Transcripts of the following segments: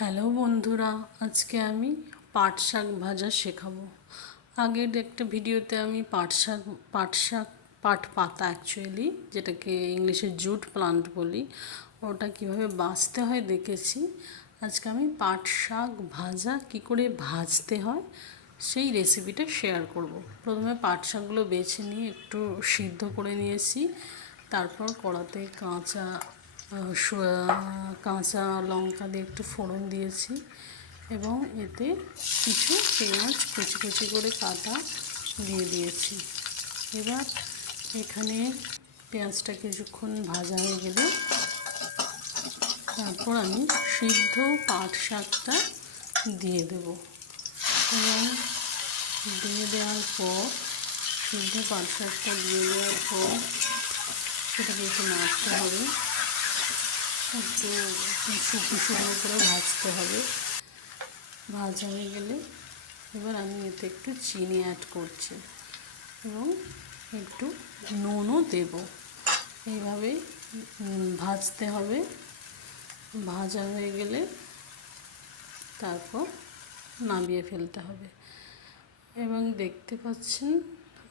Hello বন্ধুরা, আজকে আমি পাট শাক ভাজা শেখাবো। আগের একটা ভিডিওতে আমি পাট পাতা অ্যাকচুয়ালি, যেটাকে ইংলিশে জুট প্লান্ট বলি, ওটা কিভাবে বাছতে হয় দেখেছি। আজকে আমি পাট শাক ভাজা কি করে ভাজতে হয় সেই রেসিপিটা শেয়ার করব। প্রথমে পাট শাকগুলো বেছে নিয়ে একটু সিদ্ধ করে নিয়েছি। তারপর কড়াতে কাঁচা লঙ্কা দিয়ে একটু ফোড়ন দিয়েছি এবং এতে কিছু পেঁয়াজ কুচি কুচি করে কাটা দিয়ে দিয়েছি। এবার এখানে পেঁয়াজটা কিছুক্ষণ ভাজা হয়ে গেলে তারপর আমি সিদ্ধ পাট শাকটা দিয়ে দেব এবং দিয়ে দেওয়ার পর সিদ্ধ পাট শাকটা দিয়ে দেওয়ার পর সেটাকে একটু নাড়তে হবে, একটু শুকনো করে ভাজতে হবে। ভাজা হয়ে গেলে এবার আমি এতে একটু চিনি অ্যাড করছি এবং একটু নুনও দেব। এইভাবে ভাজতে হবে। ভাজা হয়ে গেলে তারপর নামিয়ে ফেলতে হবে। এবং দেখতে পাচ্ছেন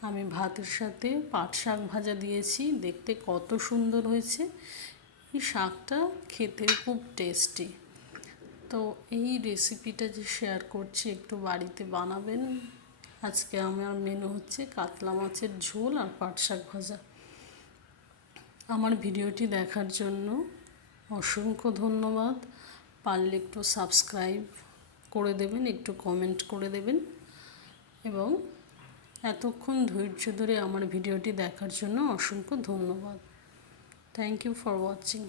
আমি ভাতের সাথে পাট শাক ভাজা দিয়েছি, দেখতে কত সুন্দর হয়েছে। এই শাকটা খেতে খুব টেস্টি। তো এই রেসিপিটা যে শেয়ার করছি একটু বাড়িতে বানাবেন। আজকে আমার মেনু হচ্ছে কাতলা মাছের ঝোল আর পাট শাক ভাজা। আমার ভিডিওটি দেখার জন্য অসংখ্য ধন্যবাদ। পারলে একটু সাবস্ক্রাইব করে দেবেন, একটু কমেন্ট করে দেবেন এবং এতক্ষণ ধৈর্য ধরে আমার ভিডিওটি দেখার জন্য অসংখ্য ধন্যবাদ। Thank you for watching.